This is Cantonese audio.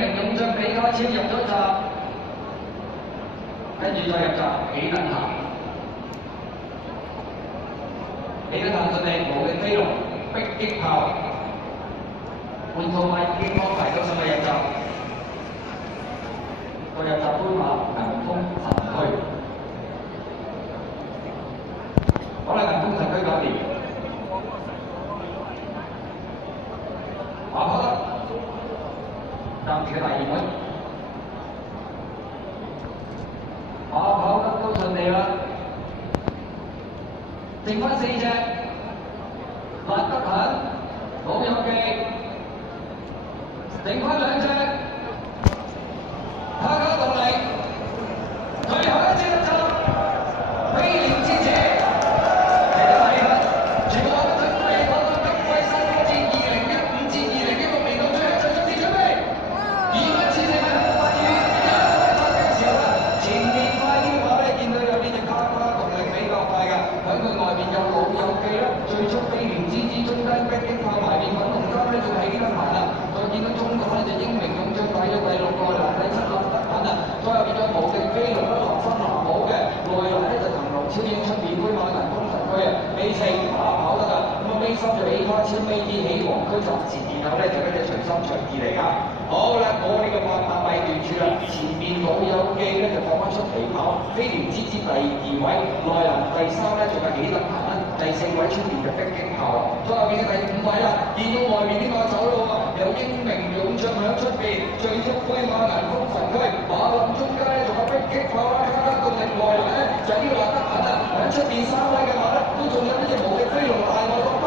明勇將比卡超入咗閘，跟住再入閘幾等行，幾等行順利無力飛龍迫擊炮，半套米已經安排咗上去入閘，個入閘搬馬銀風神區，好啦，銀風神區搞掂，馬跑得。暫時嘅第二盤，馬跑得都順利啦，剩翻4隻，辣得很，老友記，剩翻2隻，卡卡到嚟，最後一隻入閘，飛廉之子，嚟得快啦，全部話得準備攞到今季新火箭2015至2016年度最後賽準備。200次性嘅發現，前面快啲馬咧，見到有呢隻卡卡動力比較快㗎，喺佢外面有老友記啦，最速飛廉之子，中間迫擊炮埋面粉紅衫咧，仲起得行啊！再見到中國咧就英明勇將帶咗第6個欄，第7辣得很啊！再入邊有無敵飛龍啦，學生藍帽嘅，內欄咧就騰龍超英出面灰馬銀風神區啊，A4馬跑得㗎，咁啊 A3就比卡超尾啲起黃區暫時然後咧就一隻隨心隨意嚟㗎。好啦，我呢個800米段處啦，前面老友記咧就放翻出皮跑，飛廉之子第2位，內欄第3咧仲有幾等行啦，第4位出面嘅迫擊炮，再後邊嘅第5位啦，見到外面啲馬走咯喎，有英明勇將響出邊，最速灰馬銀風神區，馬林中間咧仲有迫擊炮啦，卡卡動力內欄咧就係呢個辣得很啊，響出邊3位嘅馬咧都仲有呢隻無敵飛龍大外方。